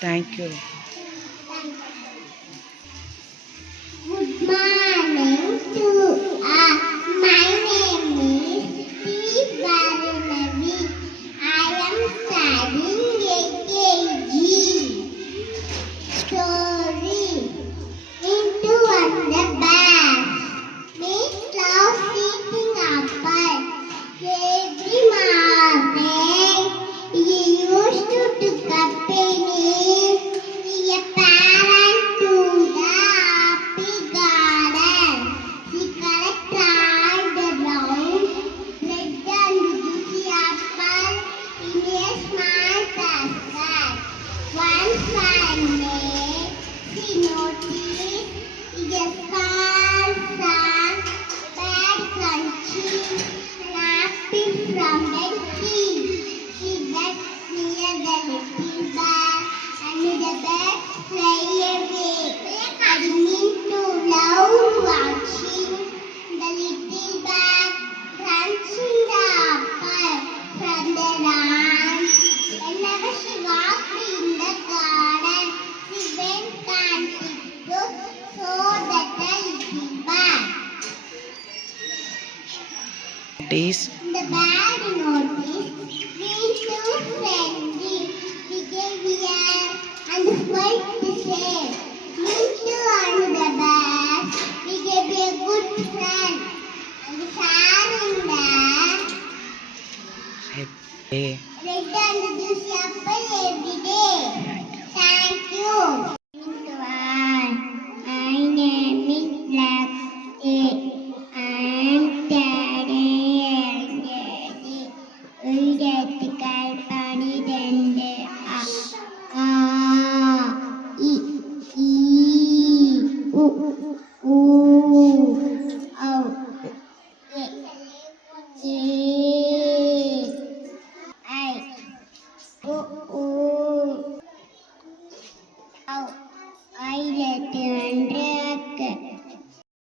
Thank you. Good morning to my name is P. Varanavi. I am studying AKG. Story into on the bag. Make love eating apple. Every morning he used to pick up pennies. Be a parent to the happy garden. He collected around bread and juicy apple in a small basket. One fine day, she noticed a small son bag crunching an apple from the tree. She went near the little bag and the bird fly away. I mean to love watching the little bag crunching the apple from the branch. Whenever she walked in the garden, she went and picked so that the little bag. The bad noticed being too friendly, behavior, and quite the same. Mintu and the bad became a good friend and sharing the Hey.